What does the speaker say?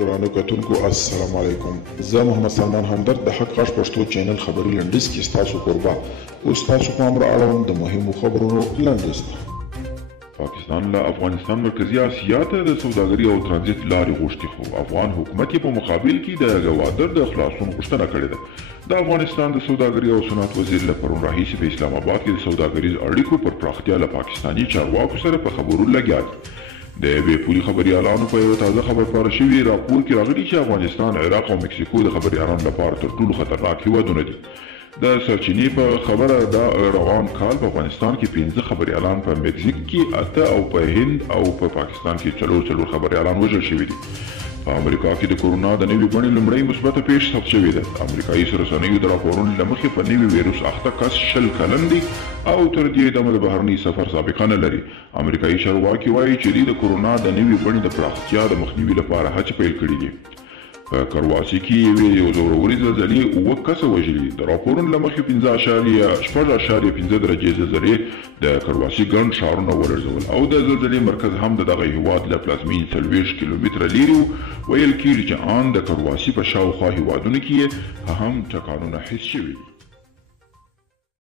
درانه کتونکو السلام علیکم. زه محمد سلمان همدرد د حق غږ پښتو چینل خبري لنډیز کې ستاسو قربا اوس تاسو پام را اړوم د مهمو خبرونو لنډیز ته. پاکستان له افغانستان مرکزی اسیا ته د سوداګرۍ او ترانزیت لارې غوښتي، خو افغان حکومت یې په مقابل کې د ګوادر د خلاصون غوښتنه کړې ده. د افغانستان د سوداګرۍ او صنعت وزیر له پرون راهیسې په اسلام آباد کې د سوداګریز اړیکو پر پراختیا له پاکستاني چارواکو سره په خبرو لګیا دي. د بې پولي خبریالانو په یوه تازه خبرپاره شوي راپور کې راغلي چې افغانستان، عراق او مکسیکو د خبریالانو لپاره تر ټولو خطرناک هیوادونه دي. د سرچینې په خبره د روان کال په افغانستان کې 15 خبریالان، په مکسیک کې 8 او په هند او په پاکستان کې 4 خبریالان وژل شوي دي. په امریکا کې د کورونا د نوي بڼې لومړۍ مثبته پیښه ثبت شوې ده. امریکایي رسنیو د راپورونو له مخې په نوي ویروس اخته کس 20 کلن دی او تر دې دمه د بهرني سفر سابقه نه لري. امریکایي چارواکي وایي چې دوی د کورونا د نوي بڼې د پراختیا د مخنیوي لپاره هڅې پیل کړي دي. په کرواسی کې یو زوروري زلزلې 9 کسه وژلي. د راپورونو له مخې 5.5 درجې زلزلې د کرواسی ګڼ ښارونه ولړزول او د زلزلې مرکز هم د دغه هیواد له پلازمینې 40 کیلومتره لرې و. ویل کېږي چې ان د کرواسی په شاوخوا هیوادونو کې هم ټکانونه حس شوي دي.